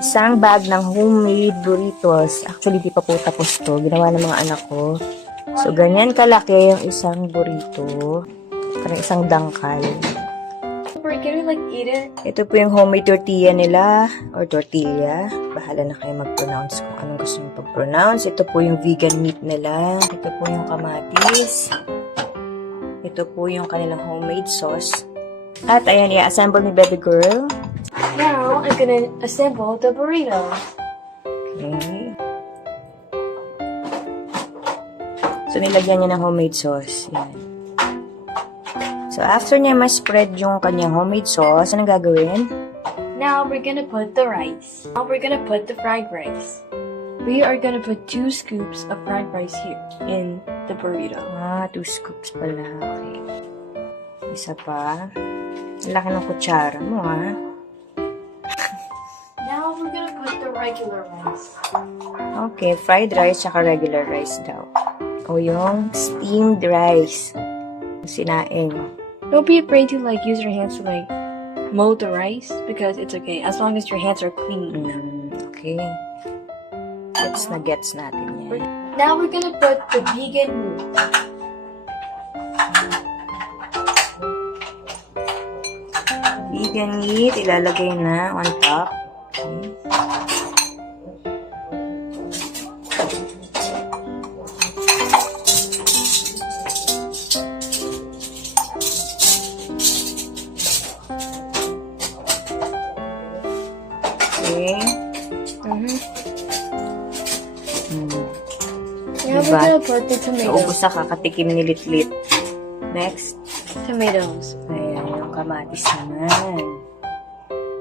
Isang bag ng homemade burritos. Actually, di pa po tapos to. Ginawa ng mga anak ko. So, ganyan kalaki yung isang burrito. Parang isang dangkal. Can we like eat it? Ito po yung homemade tortilla nila. Or tortilla. Bahala na kayo mag-pronounce kung anong gusto nyo pag-pronounce. Ito po yung vegan meat nila. Ito po yung kamatis. Ito po yung kanilang homemade sauce. At ayan, i-assemble ni baby girl. Now I'm gonna assemble the burrito. Okay. So, nilagyan niya ng homemade sauce. Yan. So, after niya ma-spread yung kanyang homemade sauce, anong gagawin? Now we're gonna put the rice. Now we're gonna put the fried rice. We are gonna put 2 scoops of fried rice here in the burrito. 2 scoops pala. Okay. Isa pa. Ang laki ng kutsara mo, ha? Now we're gonna put the regular rice. Okay, fried rice tsaka regular rice daw. O yung steamed rice. Sinaing. Don't be afraid to like use your hands to like mold the rice because it's okay as long as your hands are clean. Okay. Gets natin yan. Now we're gonna put the vegan meat. Vegan meat, ilalagay na on top. Okay. Okay. Now Diba? we're gonna put the tomatoes. Naubos na kakatikim ni Litlit. Next. Tomatoes. Ayan, yung kamatis naman.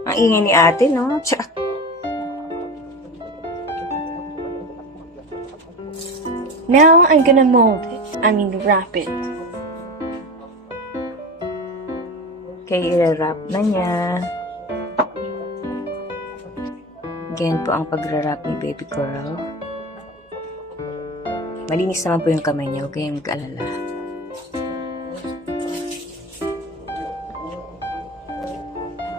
Ang ingay ni ate, no? Tsak. Now I'm gonna mold it. Wrap it. Okay, i-wrap na niya. Again po ang pag-wrap ni baby girl. Malinis naman po yung kamay niya. Huwag kayong mag-alala.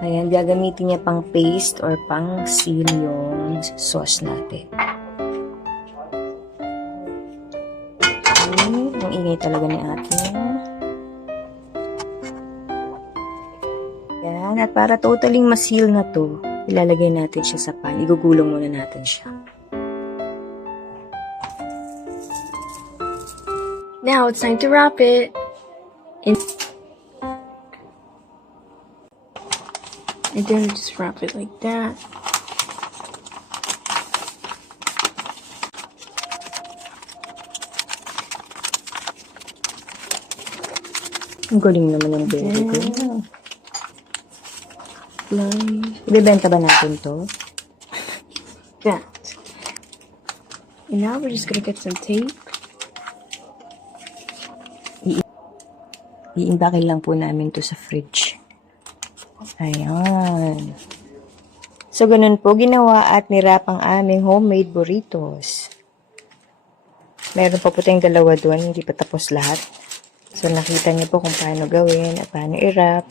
Ayan, gagamitin niya pang paste or pang seal yung sauce natin. Okay, ang ingay talaga ni ate. Yan, at para totaling ma-seal na to, ilalagay natin siya sa pan. Igugulong muna natin siya. Now it's time to wrap it. And then just wrap it like that. Ang galing naman yung baby ko. Ibebenta ba natin to? That. And now we're just gonna get some tape. I-imbakil lang po namin to sa fridge. Ayan. So, ganun po ginawa at nirap ang aming homemade burritos. Meron pa po tayong dalawa doon, hindi pa tapos lahat. So, nakita niyo po kung paano gawin at paano i-wrap.